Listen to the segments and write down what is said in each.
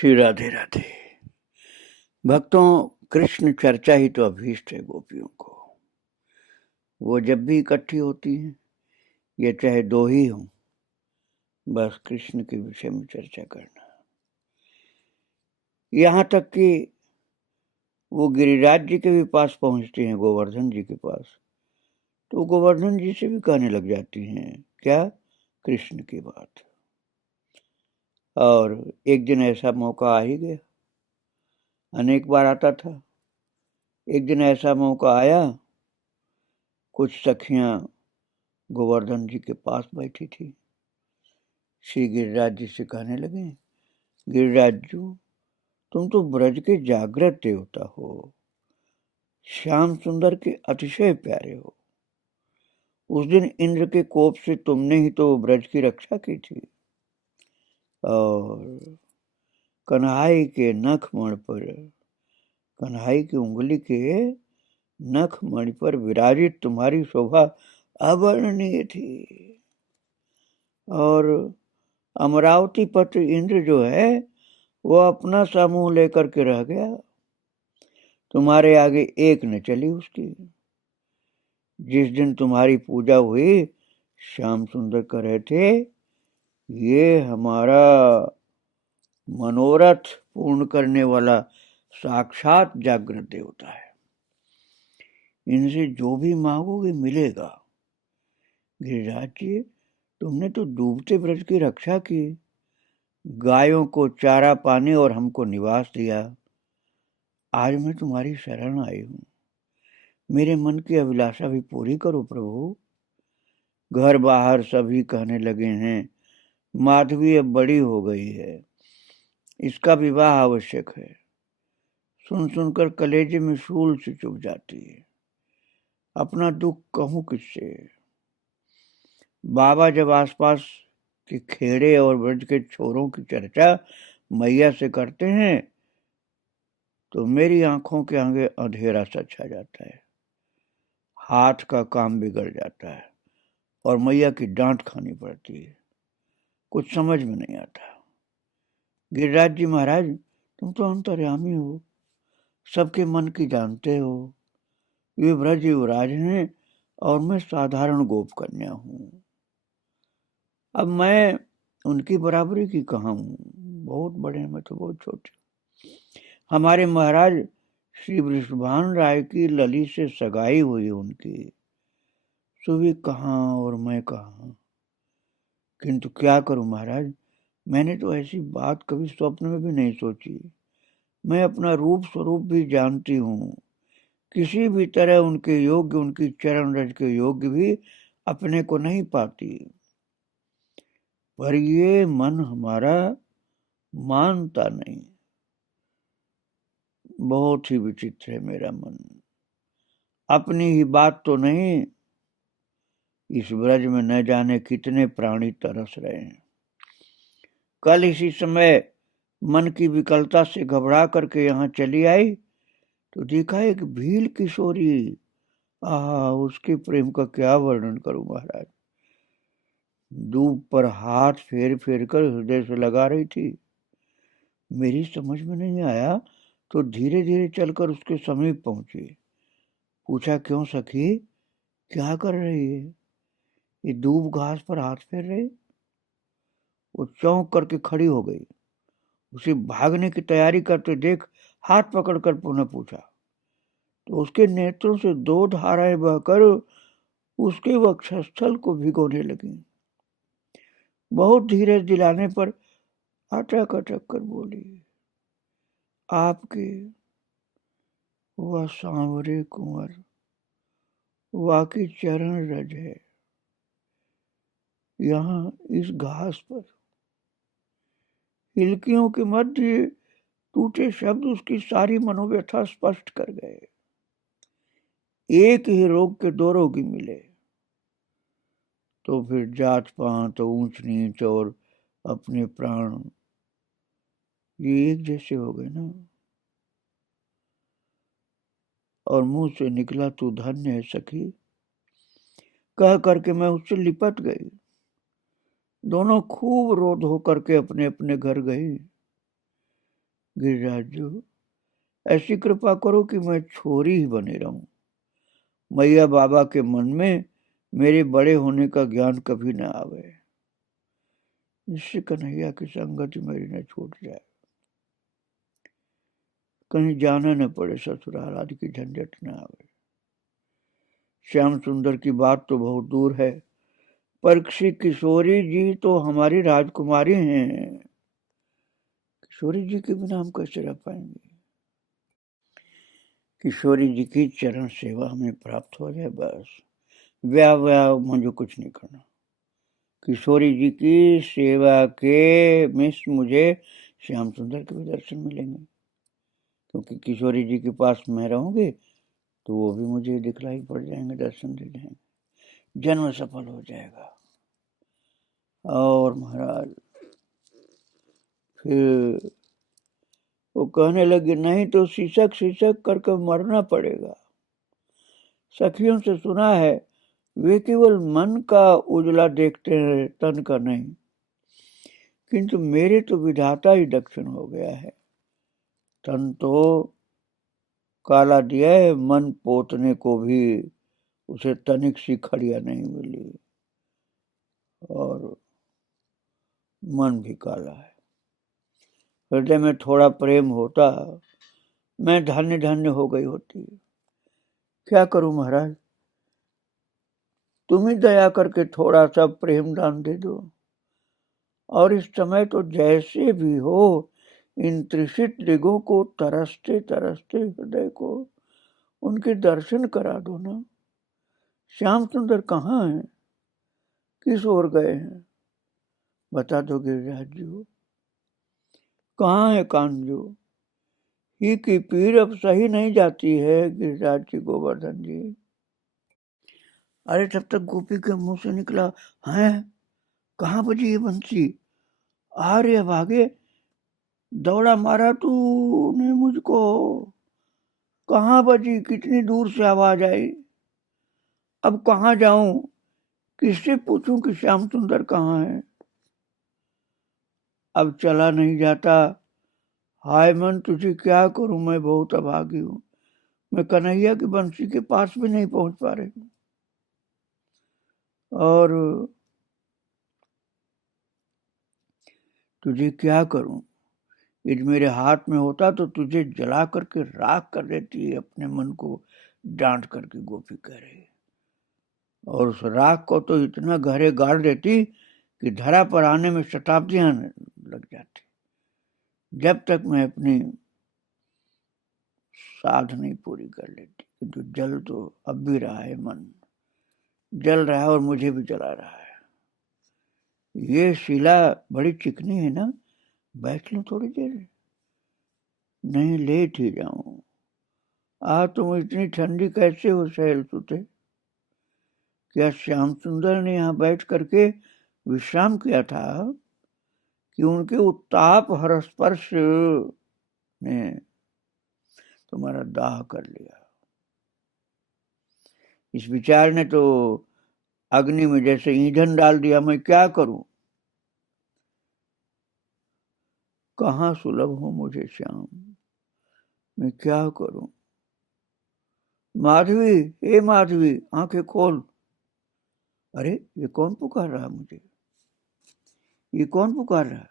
श्री राधे राधे। भक्तों, कृष्ण चर्चा ही तो अभीष्ट है गोपियों को। वो जब भी इकट्ठी होती हैं, ये चाहे दो ही हों, बस कृष्ण के विषय में चर्चा करना। यहाँ तक कि वो गिरिराज जी के भी पास पहुंचती हैं, गोवर्धन जी के पास, तो गोवर्धन जी से भी कहने लग जाती हैं क्या, कृष्ण की बात। और एक दिन ऐसा मौका आ ही गया, अनेक बार आता था। एक दिन ऐसा मौका आया, कुछ सखियां गोवर्धन जी के पास बैठी थी। श्री गिरिराज जी से कहने लगे, गिरिराज जी, तुम तो ब्रज के जागृत देवता हो, श्याम सुंदर के अतिशय प्यारे हो। उस दिन इंद्र के कोप से तुमने ही तो ब्रज की रक्षा की थी, और कन्हई के नख मण पर, कन्हई की उंगली के नख मणि पर विराजित तुम्हारी शोभा अवर्णनीय थी। और अमरावती पत्र इंद्र जो है, वो अपना समूह लेकर के रह गया, तुम्हारे आगे एक न चली उसकी। जिस दिन तुम्हारी पूजा हुई, श्याम सुंदर कह रहे थे, ये हमारा मनोरथ पूर्ण करने वाला साक्षात जागृत देवता है, इनसे जो भी मांगोगे मिलेगा। गिरिराज जी, तुमने तो डूबते ब्रज की रक्षा की, गायों को चारा पानी और हमको निवास दिया। आज मैं तुम्हारी शरण आई हूं, मेरे मन की अभिलाषा भी पूरी करो प्रभु। घर बाहर सभी कहने लगे हैं, माधवी अब बड़ी हो गई है, इसका विवाह आवश्यक है। सुन सुनकर कलेजे में शूल से चुभ जाती है, अपना दुख कहूं किससे। बाबा जब आसपास के खेड़े और ब्रज के छोरों की चर्चा मैया से करते हैं, तो मेरी आंखों के आगे अंधेरा सा छा जाता है, हाथ का काम बिगड़ जाता है और मैया की डांट खानी पड़ती है, कुछ समझ में नहीं आता। गिरिराज जी महाराज, तुम तो अंतर्यामी हो, सबके मन की जानते हो। वे ब्रज युवराज हैं और मैं साधारण गोप कन्या हूँ। अब मैं उनकी बराबरी की कहाँ हूँ, बहुत बड़े, मैं तो बहुत छोटे। हमारे महाराज श्री वृषभान राय की लली से सगाई हुई उनकी, सो वे कहाँ और मैं कहाँ। किंतु क्या करूं महाराज, मैंने तो ऐसी बात कभी स्वप्न में भी नहीं सोची। मैं अपना रूप स्वरूप भी जानती हूँ, किसी भी तरह उनके योग्य, उनकी चरण रज के योग्य भी अपने को नहीं पाती। पर ये मन हमारा मानता नहीं, बहुत ही विचित्र है मेरा मन। अपनी ही बात तो नहीं, इस ब्रज में न जाने कितने प्राणी तरस रहे हैं। कल इसी समय मन की विकलता से घबरा करके यहाँ चली आई, तो देखा एक भील किशोरी, आहा, उसके प्रेम का क्या वर्णन करूं महाराज। दूब पर हाथ फेर फेर कर हृदय से लगा रही थी। मेरी समझ में नहीं आया, तो धीरे धीरे चलकर उसके समीप पहुंची। पूछा, क्यों सखी, क्या कर रही है, ये दूब घास पर हाथ फेर रही। वो चौंक करके खड़ी हो गई। उसे भागने की तैयारी करते देख हाथ पकड़कर पुनः पूछा, तो उसके नेत्रों से दो धाराएं बहकर उसके वक्षस्थल को भिगोने लगी। बहुत धीरे दिलाने पर अटक अटक कर बोली, आपके वह सांवरे कुंवर वाकी चरण रज है, यहाँ इस घास पर। हिलकियों के मध्य टूटे शब्द उसकी सारी मनोव्यथा स्पष्ट कर गए। एक ही रोग के दो रोगी मिले, तो फिर जात पात, ऊंच नीच और अपने प्राण, ये एक जैसे हो गए ना। और मुंह से निकला, तू धन्य है सखी, कह करके मैं उससे लिपट गई। दोनों खूब रो धो करके अपने अपने घर गई। गिरिराज जी, ऐसी कृपा करो कि मैं छोरी ही बने रहूं। मैया बाबा के मन में मेरे बड़े होने का ज्ञान कभी न आवे, जिससे कन्हैया की संगति मेरी न छूट जाए, कहीं जाना न पड़े, ससुराल आदि की झंझट न आवे। श्याम सुंदर की बात तो बहुत दूर है, पर श्री किशोरी जी तो हमारी राजकुमारी हैं। किशोरी जी के बिना हम कैसे रह पाएंगे। किशोरी जी की चरण सेवा हमें प्राप्त हो जाए, बस व्याह मुझे कुछ नहीं करना। किशोरी जी की सेवा के मिस मुझे श्याम सुंदर के भी दर्शन मिलेंगे, क्योंकि किशोरी जी के पास मैं रहूंगी तो वो भी मुझे दिखलाई पड़ जाएंगे, दर्शन दे जाएंगे, जन्म सफल हो जाएगा। और महाराज फिर वो कहने लगे, नहीं तो शीशक शीशक करके मरना पड़ेगा। सखियों से सुना है वे केवल मन का उजला देखते हैं, तन का नहीं, किंतु मेरे तो विधाता ही दक्षिण हो गया है। तन तो काला दिया है, मन पोतने को भी उसे तनिक सी खड़िया नहीं मिली, और मन भी काला है। हृदय में थोड़ा प्रेम होता, मैं धन्य धन्य हो गई होती। क्या करूं महाराज, तुम ही दया करके थोड़ा सा प्रेम दान दे दो, और इस समय तो जैसे भी हो इन त्रिषित दिगों को तरसते तरसते हृदय को उनके दर्शन करा दो ना। श्याम सुंदर कहाँ हैं, किस ओर गए हैं, बता दो गिरिराज जी। कहाँ है कांजू, ही की पीर अब सही नहीं जाती है गिरिराज जी, गोवर्धन जी। अरे तब तक गोपी के मुंह से निकला, है कहाँ बजी ये बंसी, आ रे अब आगे, दौड़ा मारा तूने मुझको, कहाँ बजी, कितनी दूर से आवाज आई, अब कहाँ जाऊं, किससे पूछूं कि श्याम सुंदर कहाँ है। अब चला नहीं जाता, हाय मन तुझे क्या करूं, मैं बहुत अभागी हूं, मैं कन्हैया की बंसी के पास भी नहीं पहुंच पा रही हूं, और तुझे क्या करूं, यदि मेरे हाथ में होता तो तुझे जला करके राख कर देती, अपने मन को डांट करके गोपी कह रही, और उस राख को तो इतना गहरे गाड़ देती कि धरा पर आने में शताब्दियां लग जाती, जब तक मैं अपनी साध नहीं पूरी कर लेती। किंतु जल तो अब भी रहा है, मन जल रहा है और मुझे भी जला रहा है। ये शिला बड़ी चिकनी है ना, बैठ लूं थोड़ी देर, नहीं लेट ही जाऊं। तुम इतनी ठंडी कैसे हो सहेल सुते, क्या श्याम सुंदर ने यहाँ बैठ करके विश्राम किया था कि उनके उत्ताप हरस्पर्श ने तुम्हारा दाह कर लिया। इस विचार ने तो अग्नि में जैसे ईंधन डाल दिया, मैं क्या करूं, कहाँ सुलभ हो मुझे श्याम, मैं क्या करूं। माधवी, हे माधवी, आंखें खोल। अरे ये कौन पुकार रहा है मुझे, ये कौन पुकार रहा है,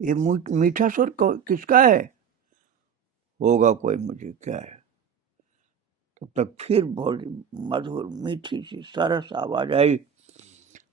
ये मीठा स्वर किसका है, होगा कोई, मुझे क्या है। तब तक फिर बोली मधुर मीठी सी सरस आवाज आई,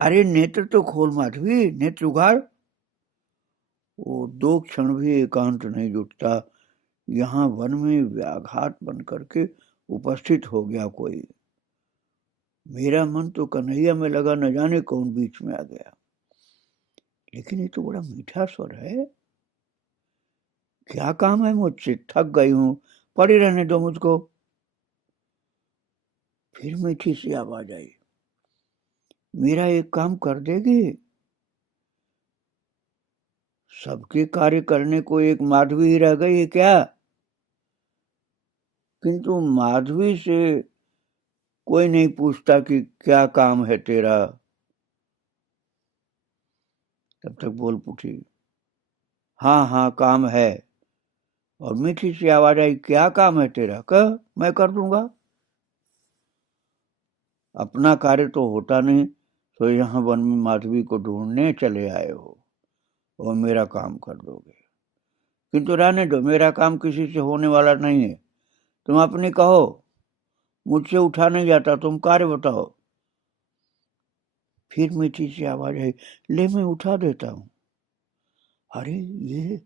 अरे नेत्र तो खोल माधवी, नेत्र उघाड़। वो 2 क्षण भी एकांत नहीं जुटता, यहाँ वन में व्याघात बन करके उपस्थित हो गया कोई। मेरा मन तो कन्हैया में लगा, न जाने कौन बीच में आ गया, लेकिन ये तो बड़ा मीठा स्वर है, क्या काम है मुझसे, थक गई हूं, पड़ी रहने दो मुझको। फिर मीठी सी आवाज आई, मेरा एक काम कर देगी, सबके कार्य करने को एक माधवी ही रह गई है क्या, किंतु माधवी से कोई नहीं पूछता कि क्या काम है तेरा। तब तक बोल उठी, हाँ हाँ काम है, और मीठी सी आवाज आई, क्या काम है तेरा, कह मैं कर दूंगा। अपना कार्य तो होता नहीं, तो यहाँ वन में माधवी को ढूंढने चले आए हो और मेरा काम कर दोगे। किंतु रहने दो, मेरा काम किसी से होने वाला नहीं है। तुम अपनी कहो, मुझसे उठा नहीं जाता, तुम कार्य बताओ। फिर मीठी सी आवाज आई, ले मैं उठा देता हूं। अरे ये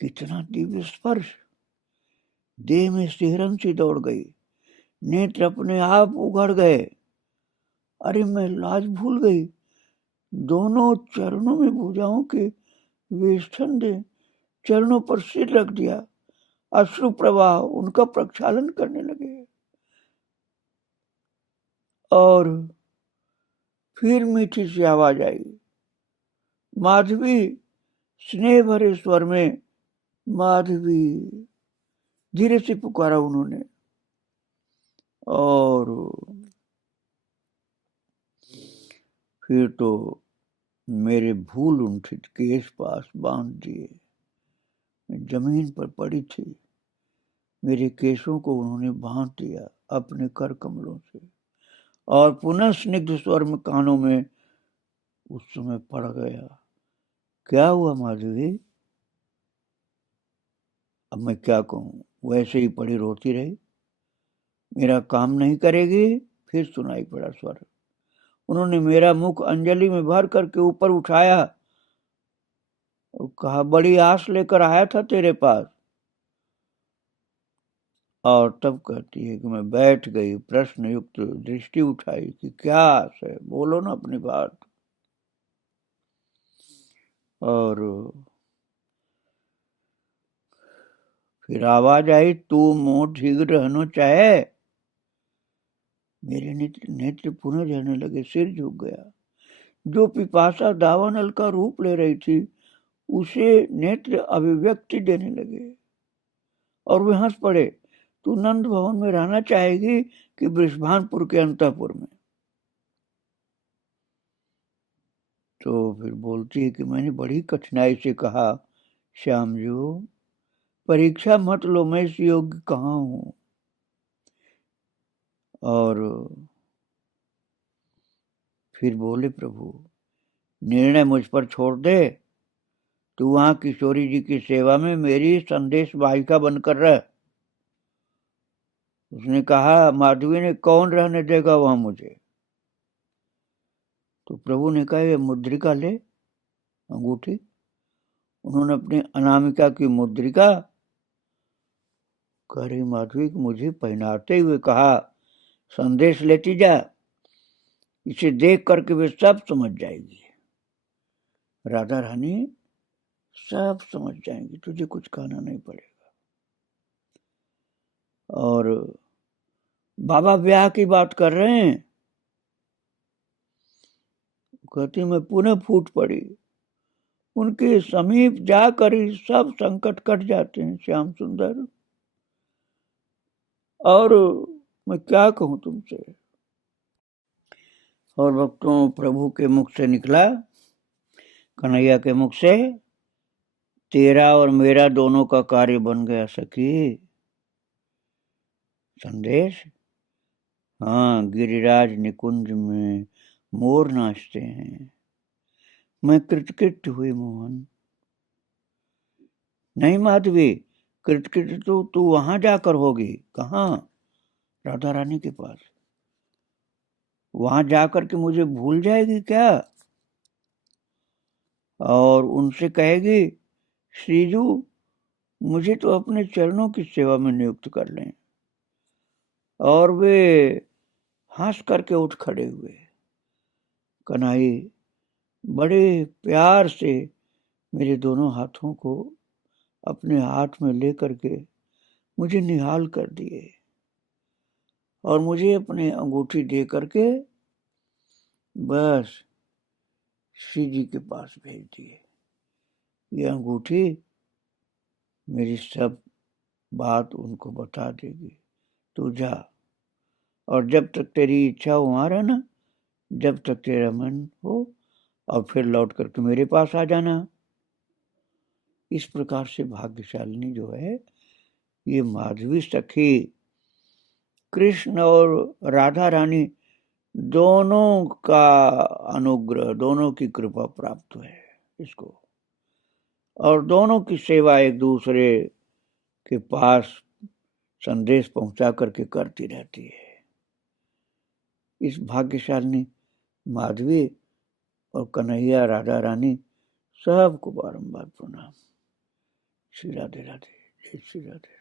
कितना दिव्य स्पर्श! देह में सिहरन सी दौड़ गई, नेत्र अपने आप उघड़ गए। अरे मैं लाज भूल गई। दोनों चरणों में भुजाओं के वेष्टन दे चरणों पर सिर रख दिया। अश्रु प्रवाह उनका प्रक्षालन करने लगे। और फिर मीठी सी आवाज आई, माधवी, स्नेह भरे स्वर में, माधवी, धीरे से पुकारा उन्होंने। और फिर तो मेरे भूल उठित केश पास बांध दिए। मैं जमीन पर पड़ी थी, मेरे केशों को उन्होंने बांध दिया अपने कर कमलों से, और पुनः स्निग्ध स्वर में कानों में उस समय पड़ गया, क्या हुआ माधवी? अब मैं क्या कहूं, वैसे ही पड़ी रोती रही। मेरा काम नहीं करेगी? फिर सुनाई पड़ा स्वर। उन्होंने मेरा मुख अंजलि में भर करके ऊपर उठाया और कहा, बड़ी आस लेकर आया था तेरे पास। और तब कहती है कि मैं बैठ गई, प्रश्न युक्त दृष्टि उठाई कि क्या आस है, बोलो ना अपनी बात। और फिर आवाज आई, तू मुंह ठीक रहना चाहे। मेरे नेत्र पुनः झरने लगे, सिर झुक गया। जो पिपासा दावानल का रूप ले रही थी, उसे नेत्र अभिव्यक्ति देने लगे और वे हंस पड़े। तू नंद भवन में रहना चाहेगी कि बृषभानपुर के अंतःपुर में? तो फिर बोलती है कि मैंने बड़ी कठिनाई से कहा, श्याम जो परीक्षा मत लो, मैं इस योग्य कहाँ हूं। और फिर बोले, प्रभु निर्णय मुझ पर छोड़ दे, तू वहां किशोरी जी की सेवा में मेरी संदेश वाहिका बनकर रह। उसने कहा, माधवी ने, कौन रहने देगा वहां मुझे? तो प्रभु ने कहा, ये मुद्रिका ले, अंगूठी। उन्होंने अपनी अनामिका की मुद्रिका कह रही माधवी को मुझे पहनाते हुए कहा, संदेश लेती जा, इसे देख करके वे सब समझ जाएगी। राधा रानी सब समझ जाएंगी, तुझे कुछ कहना नहीं पड़ेगा। और बाबा ब्याह की बात कर रहे हैं। कहती मैं पुनः फूट पड़ी। उनके समीप जाकर ही सब संकट कट जाते हैं श्याम सुंदर। और मैं क्या कहूं तुमसे। और भक्तों, प्रभु के मुख से निकला, कन्हैया के मुख से, तेरा और मेरा दोनों का कार्य बन गया सखी। संदेश, हाँ, गिरिराज निकुंज में मोर नाचते हैं, मैं कृतकृत हुई मोहन। नहीं माधवी, कृतकृत तो तू वहां जाकर होगी। कहाँ? राधा रानी के पास। वहां जाकर के मुझे भूल जाएगी क्या? और उनसे कहेगी, श्रीजू मुझे तो अपने चरणों की सेवा में नियुक्त कर लें। और वे हंस करके उठ खड़े हुए। कन्हई बड़े प्यार से मेरे दोनों हाथों को अपने हाथ में लेकर के मुझे निहाल कर दिए और मुझे अपने अंगूठी दे करके बस श्री जी के पास भेज दिए। ये अंगूठी मेरी सब बात उनको बता देगी, तू जा, और जब तक तेरी इच्छा हो वहां रहना, जब तक तेरा मन हो, और फिर लौट करके मेरे पास आ जाना। इस प्रकार से भाग्यशालिनी जो है ये माधवी सखी कृष्ण और राधा रानी दोनों का अनुग्रह, दोनों की कृपा प्राप्त है इसको, और दोनों की सेवा एक दूसरे के पास संदेश पहुंचा करके करती रहती है। इस भाग्यशालिनी माधवी और कन्हैया राधा रानी सबको बारंबार प्रणाम। श्री राधे राधे, जय श्री राधे।